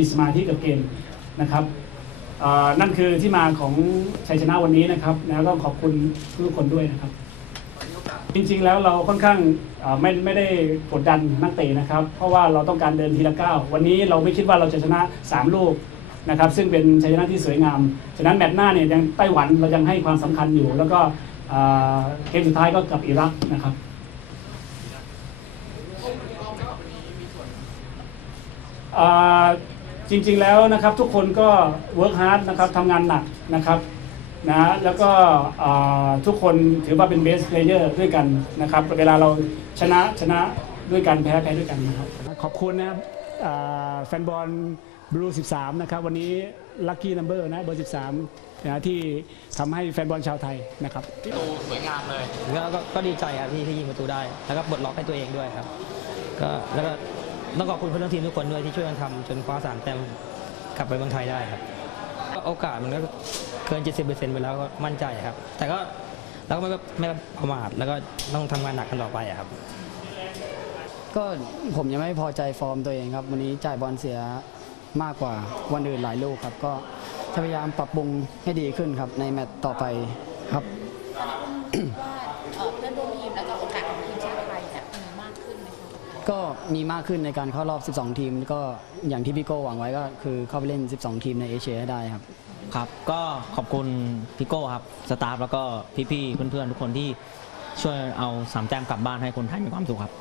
มีสมาธิกับเกมนะครับนั่นคือที่มาของชัยชนะวันนี้นะครับแล้วก็ขอบคุณทุกคนด้วยนะครับ จริงๆแล้วเราค่อนข้างไม่ไม่ได้กดดันนักเตะนะครับ เพราะว่าเราต้องการเดินทีละก้าววันนี้เราไม่คิดว่าเราจะชนะ 3 ลูกนะครับ ซึ่งเป็นชัยชนะที่สวยงาม ฉะนั้นแมตช์หน้าเนี่ยยังไต้หวันเรายังให้ความสำคัญอยู่ แล้วก็เกมสุดท้ายก็กับอิรักนะครับอ่า จริงๆแล้วนะครับทุกคนก็ work hard นะครับทำงานหนักนะครับนะแล้วก็อ่าทุกคนถือว่าเป็น best player ด้วยกันนะครับ เวลาเราชนะชนะด้วยกันแพ้แพ้ด้วยกันนะครับ ขอบคุณนะครับอ่าแฟนบอลบลู13 นะครับ วันนี้ lucky number นะเบอร์ 13นะที่ทำให้แฟนบอลชาวไทยนะครับประตูสวยงามเลยก็ก็ก็ดีใจครับที่ที่ยิงประตูได้ แล้วก็ปลดล็อกให้ตัวเองด้วยครับ ก็แล้วก็ ต้องขอบคุณเพื่อนร่วมทีมทุกคนด้วยที่ช่วยกันทำจนคว้าสามแต้มกลับไปเมืองไทยได้ครับก็โอกาสมันก็เกิน 70%ไปแล้วก็มั่นใจครับ แต่ก็เราก็ไม่ไม่ประมาทแล้วก็ต้องทำงานหนักกันต่อไปครับ ก็ผมยังไม่พอใจฟอร์มตัวเองครับ วันนี้จ่ายบอลเสียมากกว่าวันอื่นหลายลูกครับ ก็พยายามปรับปรุงให้ดีขึ้นครับในแมตต์ต่อไปครับ ก็มีมากขึ้นในการเข้ารอบ 12 ทีม ก็อย่างที่พี่โก้หวังไว้ก็คือเข้าไปเล่น 12 ทีมในเอเชียให้ได้ครับ ครับ ก็ขอบคุณพี่โก้ครับสตาฟแล้วก็พี่ๆเพื่อนๆทุกคนที่ช่วยเอาสามแต้มกลับบ้านให้คนไทยมีความสุขครับ